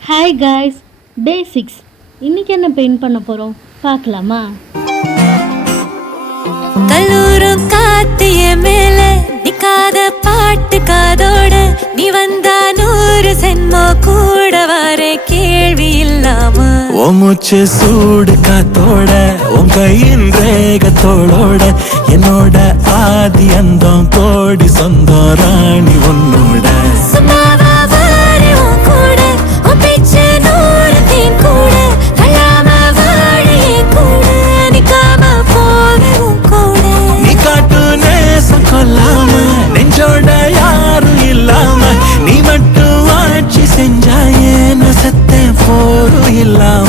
Hi guys, டே 6. இன்னைக்கு என்ன paint பண்ண போகிறோம் பார்க்கலாமா? கல்லூரும் காத்திய மேல நிக்காத பாட்டு காதோட நீ வந்தா 100 சென்மோ கூட வர கேள்வி இல்லாம மூச்சு சூடு காத்தோட உன் கையின் ரேகத்தோளோட என்னோட ஆதி அந்தம் கோடி சொந்தம் ராணி உன்னோட சும்மாவா வாரி உன் கூட உன் பேச்சு 100 தேன் கூட கல்லாம வாழியே கூட நிக்காம போவே உன் கூட நீ காட்டு நேசம் கொல்லாம நெஞ்சோட யாரும் இல்லாம நீ மட்டும் ஆட்சி செஞ்சாயே நான் செத்தேன் போரும் இல்லாம